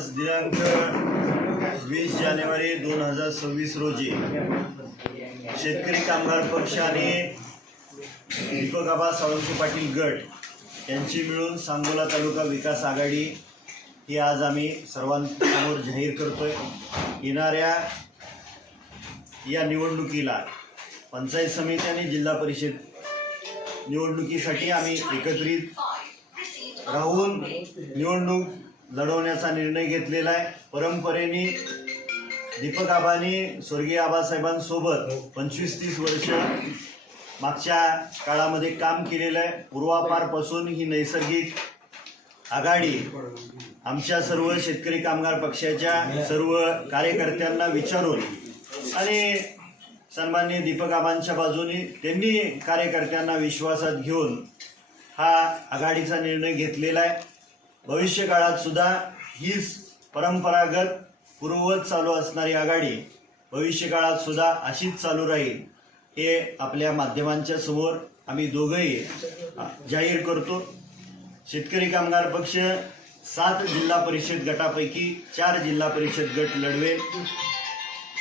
आज दिनांक 20 जानेवारी 2026 रोजी शेतकरी कामगार पक्ष आणि दीपक आबा साळुंखे पाटील गट यांची मिळून सांगोला तालुका विकास आघाडी ही आज आम्ही सर्वांसमोर जाहीर करतोय। येणाऱ्या या निवडणुकीला पंचायत समिती आणि जिल्हा परिषद निवडणुकीसाठी आम्ही एकत्रित राहून निवडणूक लढवण्याचा निर्णय घेतलेला आहे। परंपरेने दीपक आबांनी स्वर्गीय आबासाहेबांसोबत 25-30 वर्ष मागच्या काळामध्ये काम केलेलं आहे। पूर्वापारपासून ही नैसर्गिक आघाडी आमच्या सर्व शेतकरी कामगार पक्षाच्या सर्व कार्यकर्त्यांना विचारून आणि सन्माननीय दीपक आबांच्या बाजूने त्यांनी कार्यकर्त्यांना विश्वासात घेऊन हा आघाडीचा निर्णय घेतलेला आहे। भविष्य काळात सुद्धा हीच परंपरागत पूर्ववत चालू असणारी आघाडी भविष्य काळात सुद्धा अशीच चालू राहील हे आपल्या माध्यमांच्या समोर आम्ही दोघंही जाहीर करतो। शेतकरी कामगार पक्ष 7 जिल्हा परिषद गटापैकी 4 जिल्हा परिषद गट लढवेल।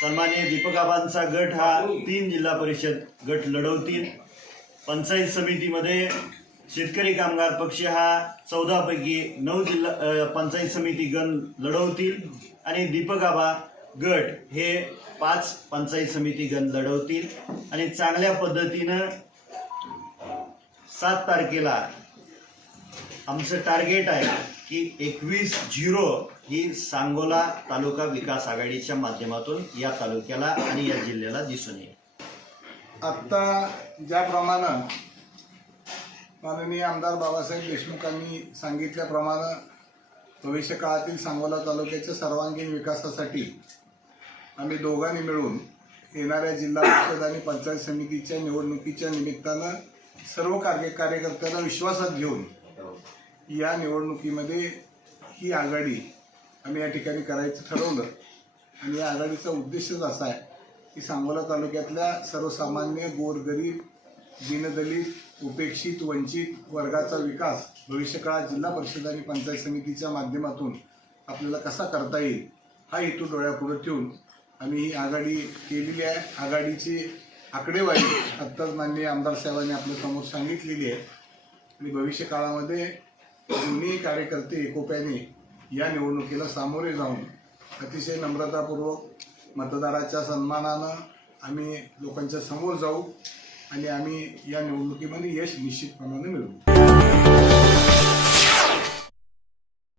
सन्माननीय दीपक आबांचा गट हा 3 जिल्हा परिषद गट लढवतील। पंचायत समितीमध्ये शेतकरी कामगार पक्ष हा 14 पैकी 9 जिल्हा पंचायत समिती गट लढवतील आणि दीपक आबा गट हे 5 पंचायत समिती गट लढवतील आणि चांगल्या पद्धतीनं 7 तारखेला आमचं टार्गेट आहे की 21-0 ही सांगोला तालुका विकास आघाडीच्या माध्यमातून या तालुक्याला आणि या जिल्ह्याला दिसून येईल। आत्ता ज्याप्रमाणे माननीय आमदार बाबासाहेब देशमुखांनी सांगितल्याप्रमाणे भविष्य काळातील सांगोला तालुक्याच्या सर्वांगीण विकासासाठी आम्ही दोघांनी मिळून येणाऱ्या जिल्हा परिषद आणि पंचायत समितीच्या निवडणुकीच्या निमित्तानं सर्व कार्यकर्त्यांना विश्वासात घेऊन या निवडणुकीमध्ये ही आघाडी आम्ही या ठिकाणी करायचं ठरवलं आणि या आघाडीचा उद्देशच असा आहे की सांगोला तालुक्यातल्या सर्वसामान्य गोरगरीब दीनदलित उपेक्षित वंचित वर्गाचा विकास भविष्यकाळात जिल्हा परिषद आणि पंचायत समितीच्या माध्यमातून आपल्याला कसा करता येईल हा हेतू डोळ्यापुढे ठेवून आम्ही ही आघाडी केलेली आहे। आघाडीची आकडेवारी आत्ताच माननीय आमदार साहेबांनी आपल्यासमोर सांगितलेली आहे आणि भविष्य काळामध्ये दोन्ही कार्यकर्ते एकोप्याने या निवडणुकीला सामोरे जाऊन अतिशय नम्रतापूर्वक मतदाराच्या सन्मानानं आम्ही लोकांच्या समोर जाऊ आणि आम्ही या निवडणुकीमध्ये यश निश्चितपणाने मिळवू।